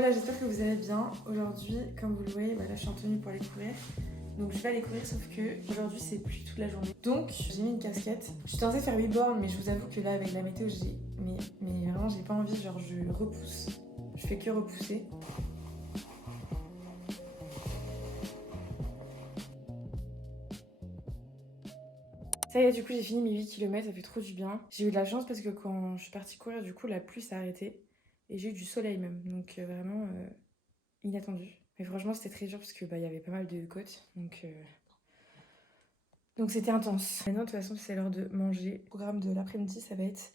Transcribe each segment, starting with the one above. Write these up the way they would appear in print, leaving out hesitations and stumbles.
Voilà, j'espère que vous allez bien. Aujourd'hui, comme vous le voyez, voilà, je suis en tenue pour aller courir. Donc je vais aller courir, sauf que aujourd'hui c'est pluie toute la journée. Donc j'ai mis une casquette. Je suis censée faire 8 bornes, mais je vous avoue que là avec la météo, mais vraiment j'ai pas envie, genre je repousse. Je fais que repousser. Ça y est, du coup j'ai fini mes 8 km, ça fait trop du bien. J'ai eu de la chance parce que quand je suis partie courir, du coup la pluie s'est arrêtée. Et j'ai eu du soleil même, donc vraiment inattendu. Mais franchement c'était très dur parce que y avait pas mal de côtes, donc c'était intense. Maintenant, de toute façon, c'est l'heure de manger. Le programme de l'après-midi, ça va être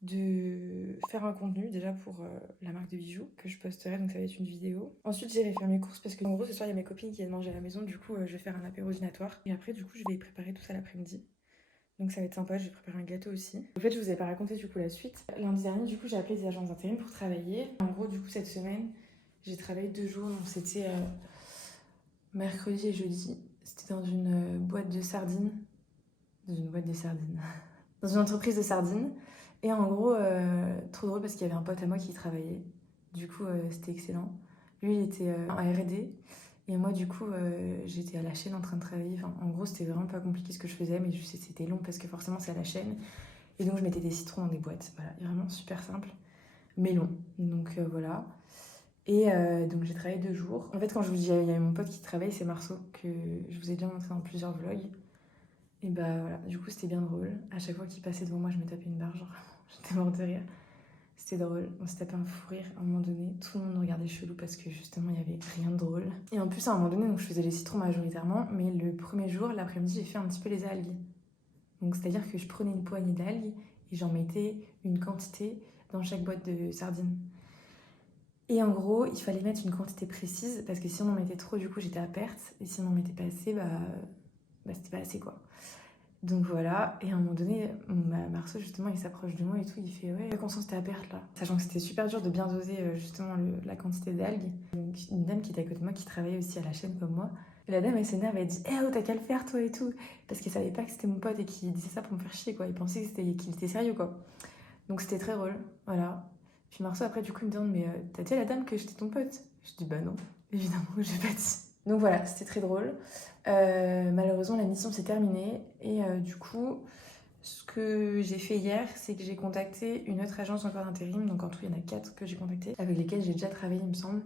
de faire un contenu déjà pour la marque de bijoux que je posterai, donc ça va être une vidéo. Ensuite, j'irai faire mes courses parce que en gros, ce soir, il y a mes copines qui viennent manger à la maison, du coup, je vais faire un apéro dînatoire. Et après, du coup, je vais préparer tout ça l'après-midi. Donc ça va être sympa, je vais préparer un gâteau aussi. En fait, je vous ai pas raconté du coup la suite. Lundi dernier, du coup, j'ai appelé des agences d'intérim pour travailler. En gros, du coup, cette semaine, j'ai travaillé 2 jours, donc c'était mercredi et jeudi. C'était dans une boîte de sardines. Dans une boîte de sardines. Dans une entreprise de sardines. Et en gros, trop drôle parce qu'il y avait un pote à moi qui y travaillait. Du coup, c'était excellent. Lui, il était en R&D. Et moi, du coup, j'étais à la chaîne en train de travailler. Enfin, en gros, c'était vraiment pas compliqué ce que je faisais, mais je sais c'était long parce que forcément, c'est à la chaîne. Et donc, je mettais des citrons dans des boîtes. Voilà, vraiment super simple, mais long. Donc, voilà. Et donc, j'ai travaillé 2 jours. En fait, quand je vous dis, il y avait mon pote qui travaille, c'est Marceau, que je vous ai déjà montré dans plusieurs vlogs. Et bah voilà, du coup c'était bien drôle. À chaque fois qu'il passait devant moi, je me tapais une barre, genre j'étais morte de rire. C'était drôle, on s'est tapé un fou rire à un moment donné. Tout le monde nous regardait chelou parce que justement il y avait rien de drôle. Et en plus à un moment donné, donc je faisais les citrons majoritairement, mais le premier jour, l'après-midi, j'ai fait un petit peu les algues. Donc c'est-à-dire que je prenais une poignée d'algues et j'en mettais une quantité dans chaque boîte de sardines. Et en gros, il fallait mettre une quantité précise parce que si on en mettait trop, du coup j'étais à perte. Et si on en mettait pas assez, c'était pas assez quoi. Donc voilà, et à un moment donné, Marceau justement il s'approche de moi et tout, il fait ouais, conscience t'es à perte là. Sachant que c'était super dur de bien doser justement la quantité d'algues. Donc une dame qui était à côté de moi qui travaillait aussi à la chaîne comme moi. Et la dame elle s'énerve, elle dit eh oh t'as qu'à le faire toi et tout. Parce qu'elle savait pas que c'était mon pote et qu'il disait ça pour me faire chier quoi. Il pensait qu'il était sérieux quoi. Donc c'était très drôle, voilà. Puis Marceau après du coup il me demande mais t'as dit à la dame que j'étais ton pote? Je dis bah non, évidemment que j'ai pas dit. Donc voilà, c'était très drôle. Malheureusement, la mission s'est terminée. Et du coup, ce que j'ai fait hier, c'est que j'ai contacté une autre agence encore d'intérim. Donc en tout, il y en a 4 que j'ai contactées, avec lesquelles j'ai déjà travaillé, il me semble.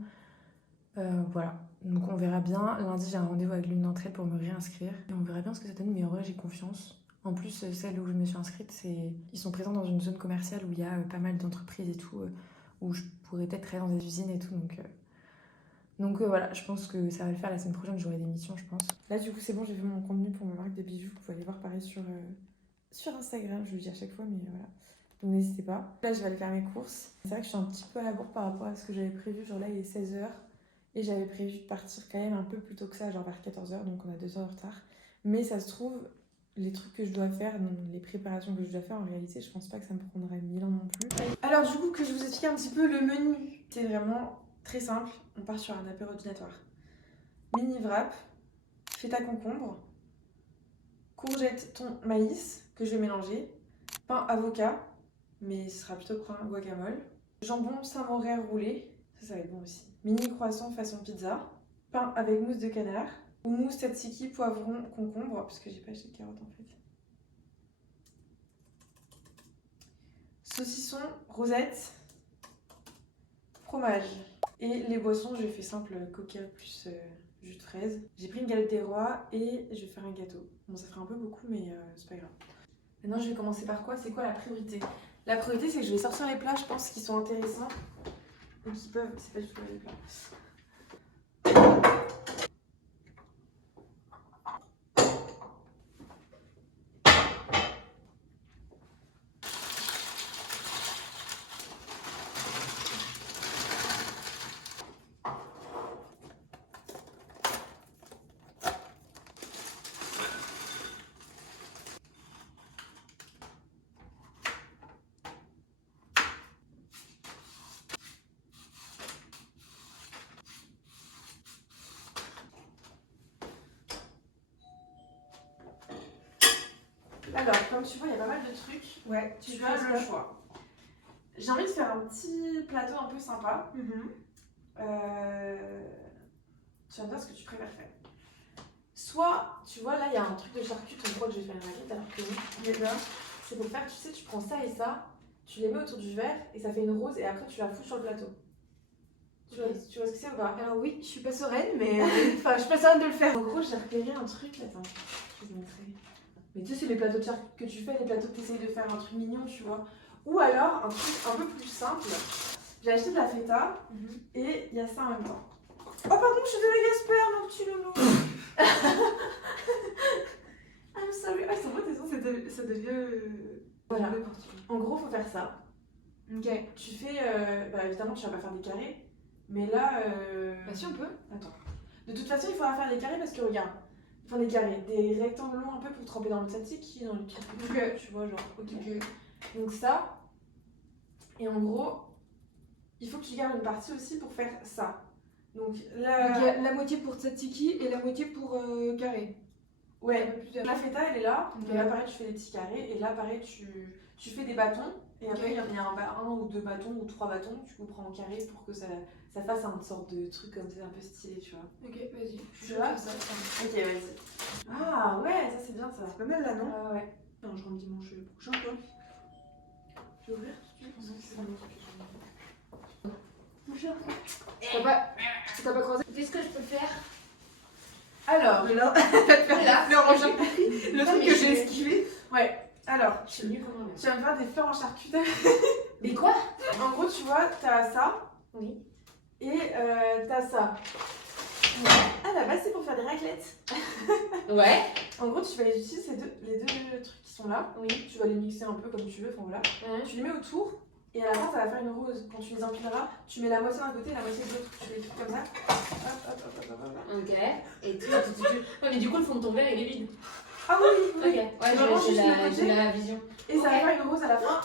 Voilà, donc on verra bien. Lundi, j'ai un rendez-vous avec l'une d'entre elles pour me réinscrire. Et on verra bien ce que ça donne, mais en vrai, j'ai confiance. En plus, celle où je me suis inscrite, ils sont présents dans une zone commerciale où il y a pas mal d'entreprises et tout, où je pourrais peut-être travailler dans des usines et tout. Donc voilà, je pense que ça va le faire la semaine prochaine, j'aurai des missions, je pense. Là, du coup, c'est bon, j'ai fait mon contenu pour ma marque de bijoux. Vous pouvez aller voir pareil sur Instagram, je le dis à chaque fois, mais voilà. Donc n'hésitez pas. Là, je vais aller faire mes courses. C'est vrai que je suis un petit peu à la bourre par rapport à ce que j'avais prévu. Genre là, il est 16h. Et j'avais prévu de partir quand même un peu plus tôt que ça, genre vers 14h, donc on a 2 heures de retard. Mais ça se trouve, les trucs que je dois faire, donc les préparations que je dois faire, en réalité, je pense pas que ça me prendrait 1000 ans non plus. Alors du coup, que je vous explique un petit peu le menu. C'est vraiment très simple, on part sur un apéro dînatoire. Mini wrap, feta concombre, courgette, thon, maïs, que je vais mélanger, pain avocat, mais ce sera plutôt pain guacamole, jambon saint-moraire roulé, ça va être bon aussi, mini croissant façon pizza, pain avec mousse de canard, ou mousse tzatziki, poivron, concombre, parce que j'ai pas acheté de carottes en fait. Saucisson, rosette, fromage. Et les boissons, je fais simple coca plus jus de fraise. J'ai pris une galette des rois et je vais faire un gâteau. Bon, ça fera un peu beaucoup, mais c'est pas grave. Maintenant, je vais commencer par quoi? C'est quoi la priorité? La priorité, c'est que je vais sortir les plats, je pense, qui sont intéressants. Et qui peuvent... C'est pas du tout les plats. Alors, comme tu vois, il y a pas mal de trucs. Ouais, Tu as le choix. J'ai envie de faire un petit plateau un peu sympa. tu vas me dire ce que tu préfères faire. Soit, tu vois, là, il y a un truc de charcuterie, on croit que je vais faire une raclette, alors que non. Mais là, c'est pour faire, tu sais, tu prends ça et ça, tu les mets autour du verre, et ça fait une rose, et après, tu la fous sur le plateau. Tu vois ce que c'est ou pas? Alors oui, je suis pas sereine, mais enfin, je suis pas sereine de le faire. En gros, j'ai repéré un truc, attends, je vais te montrer. Mais tu sais, c'est les plateaux de charcuterie que tu fais, les plateaux que tu essayes de faire un truc mignon, tu vois. Ou alors, un truc un peu plus simple. J'ai acheté de la feta, et il y a ça en même temps. Oh pardon, je suis désolée Gasper, mon petit loulou. I'm sorry. Ah, c'est vrai, ça devient... Voilà. En gros, faut faire ça. Ok. Tu fais... bah évidemment, tu vas pas faire des carrés. Mais là... Bah si, on peut. Attends. De toute façon, il faudra faire des carrés parce que regarde. Enfin, des carrés. Des rectangles longs un peu pour tremper dans le tzatziki, dans le truc. Ok. Tu vois, genre... Ok. Donc ça. Et en gros, il faut que tu gardes une partie aussi pour faire ça. Donc là... Donc il y a la moitié pour tzatziki et la moitié pour carré. Ouais, la feta elle est là, Okay. et là pareil tu fais des petits carrés, et là pareil tu fais des bâtons, et après il y a un ou deux bâtons ou trois bâtons que tu prends en carré pour que ça fasse une sorte de truc comme ça un peu stylé, tu vois. Ok, vas-y, Tu vois ça. Ok, vas-y. Ah ouais, ça c'est bien ça. C'est pas mal là, non? Ah ouais. Non, je rentre dimanche prochain, quoi. Tu veux ouvrir tout de suite? T'as pas croisé? Qu'est-ce que je peux faire? Alors, Là, le truc que j'ai esquivé. ouais, alors, Je suis nulle comme un tu vas me faire des fleurs en charcuterie. Mais quoi? En gros, tu vois, t'as ça, Oui. et t'as ça. Ah la base c'est pour faire des raclettes. Ouais. En gros, tu vas utiliser les deux trucs qui sont là. Oui. Tu vas les mixer un peu comme tu veux, enfin voilà. Tu les mets autour et à la fin, ça va faire une rose. Quand tu les empileras, tu mets la moitié d'un côté et la moitié de l'autre. Tu fais des trucs comme ça. Hop. Ok. Et tout. Ouais, mais du coup, le fond de ton verre, il est vide. Ah oui. Ok. Ouais, vraiment juste le côté. j'ai la vision. Et ça va faire une rose à la fin.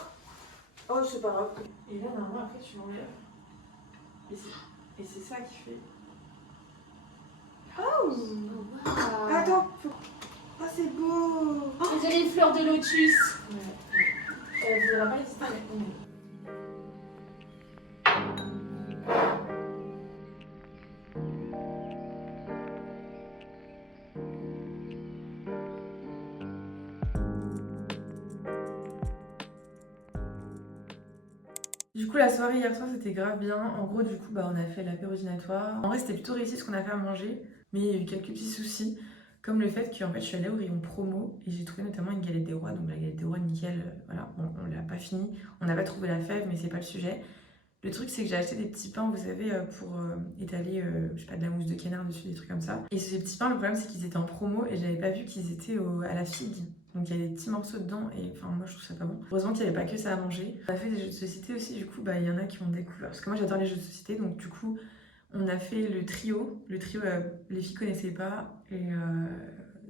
Oh, c'est pas grave. Et là, normalement, après, tu l'enlèves. Et c'est ça qui fait. Oh! Wow. Attends, oh, c'est beau! On dirait une fleur de lotus. Ouais. Faudra pas les distinguer. Du coup, la soirée hier soir, c'était grave bien. En gros, du coup, on a fait l'apéro dînatoire. En vrai, c'était plutôt réussi ce qu'on a fait à manger, mais il y a eu quelques petits soucis, comme le fait que en fait, je suis allée au rayon promo et j'ai trouvé notamment une galette des rois. Donc la galette des rois, nickel, voilà. Bon, on l'a pas fini, on n'a pas trouvé la fève, mais c'est pas le sujet. Le truc, c'est que j'ai acheté des petits pains, vous savez, pour étaler, je sais pas, de la mousse de canard dessus, des trucs comme ça. Et ces petits pains, le problème, c'est qu'ils étaient en promo et j'avais pas vu qu'ils étaient à la figue. Donc il y a des petits morceaux dedans et enfin moi je trouve ça pas bon. Heureusement qu'il n'y avait pas que ça à manger. On a fait des jeux de société aussi, du coup il y en a qui ont découvert. Parce que moi j'adore les jeux de société, donc du coup on a fait le trio. Le trio, les filles connaissaient pas et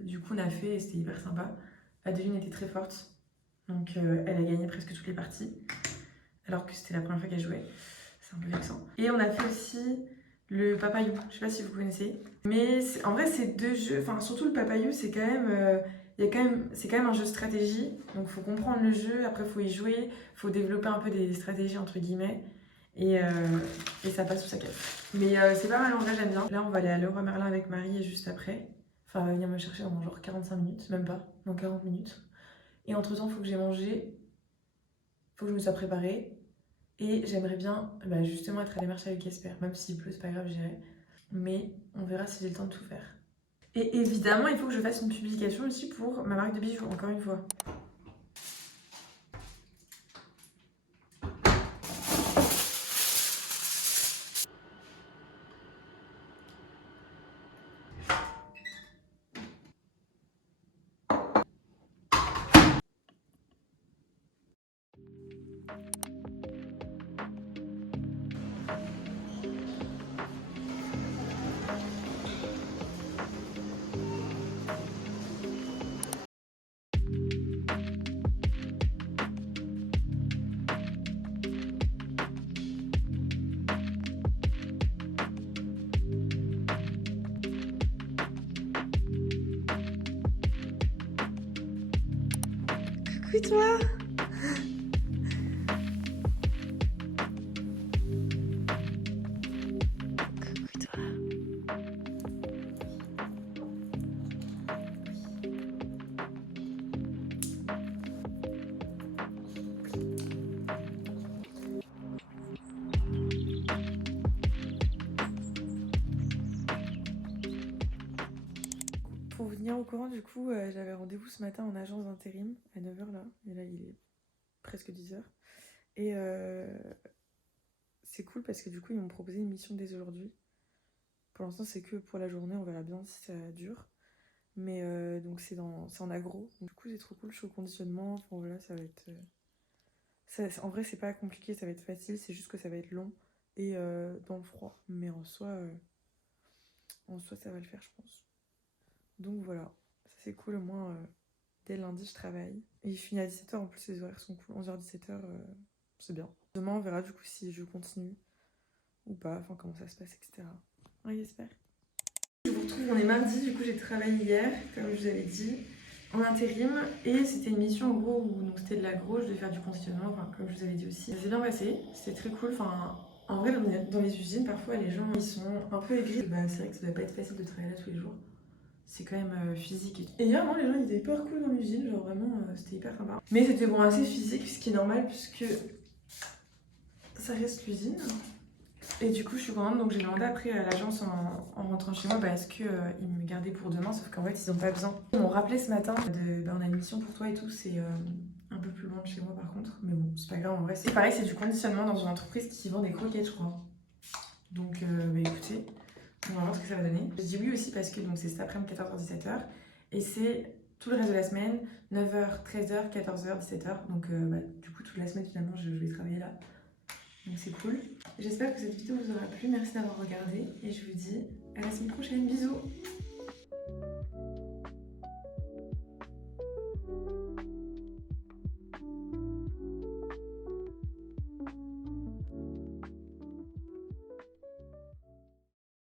du coup on a fait et c'était hyper sympa. Adeline était très forte, donc elle a gagné presque toutes les parties. Alors que c'était la première fois qu'elle jouait. C'est un peu vexant. Et on a fait aussi le papayou, je sais pas si vous connaissez. Mais en vrai c'est deux jeux, enfin surtout le papayou c'est quand même... c'est quand même un jeu de stratégie, donc faut comprendre le jeu, après faut y jouer, faut développer un peu des stratégies entre guillemets, et ça passe sous sa caisse. Mais c'est pas mal en vrai, j'aime bien. Là on va aller à Leroy Merlin avec Marie juste après. Enfin elle va venir me chercher dans genre 45 minutes, même pas, dans 40 minutes. Et entre temps faut que j'ai mangé, faut que je me sois préparée, et j'aimerais bien justement être allée marcher avec Esper, même s'il pleut c'est pas grave j'irai. Mais on verra si j'ai le temps de tout faire. Et évidemment, il faut que je fasse une publication aussi pour ma marque de bijoux, encore une fois. Coucou toi! tenir au courant, du coup, j'avais rendez-vous ce matin en agence d'intérim à 9h là, et là il est presque 10h. Et c'est cool parce que du coup ils m'ont proposé une mission dès aujourd'hui. Pour l'instant c'est que pour la journée, on verra bien si ça dure. Mais donc c'est en agro. Du coup c'est trop cool, je suis au conditionnement, enfin voilà, ça va être... en vrai c'est pas compliqué, ça va être facile, c'est juste que ça va être long et dans le froid. Mais en soi ça va le faire je pense. Donc voilà, ça c'est cool, au moins dès lundi je travaille. Et il finit à 17h, en plus les horaires sont cool, 11h-17h, c'est bien. Demain on verra du coup si je continue ou pas, enfin comment ça se passe, etc. Ouais, j'espère. Je vous retrouve, on est mardi, du coup j'ai travaillé hier, comme je vous avais dit, en intérim. Et c'était une mission en gros où c'était de l'agro, je devais faire du conditionnement, enfin comme je vous avais dit aussi. Ça s'est bien passé, c'était très cool, enfin... En vrai, dans les usines, parfois, les gens, ils sont un peu aigris. Bah, c'est vrai que ça doit pas être facile de travailler là tous les jours. C'est quand même physique et tout. Et hier, non, les gens, ils étaient hyper cool dans l'usine. Genre, vraiment, c'était hyper sympa. Mais c'était bon, assez physique, ce qui est normal, puisque ça reste l'usine. Et du coup, je suis contente. Donc, j'ai demandé après à l'agence en rentrant chez moi, bah, est-ce qu'ils me gardaient pour demain. Sauf qu'en fait, ils n'ont pas besoin. Ils m'ont rappelé ce matin on a une mission pour toi et tout. C'est un peu plus loin de chez moi, par contre. Mais bon, c'est pas grave, en vrai. C'est pareil, c'est du conditionnement dans une entreprise qui vend des croquettes, je crois. Donc, bah, écoutez, on va voir ce que ça va donner. Je dis oui aussi parce que c'est cet après-midi 14h-17h et c'est tout le reste de la semaine, 9h, 13h, 14h, 17h. Donc bah, du coup toute la semaine finalement je vais travailler là. Donc c'est cool. J'espère que cette vidéo vous aura plu. Merci d'avoir regardé et je vous dis à la semaine prochaine. Bisous.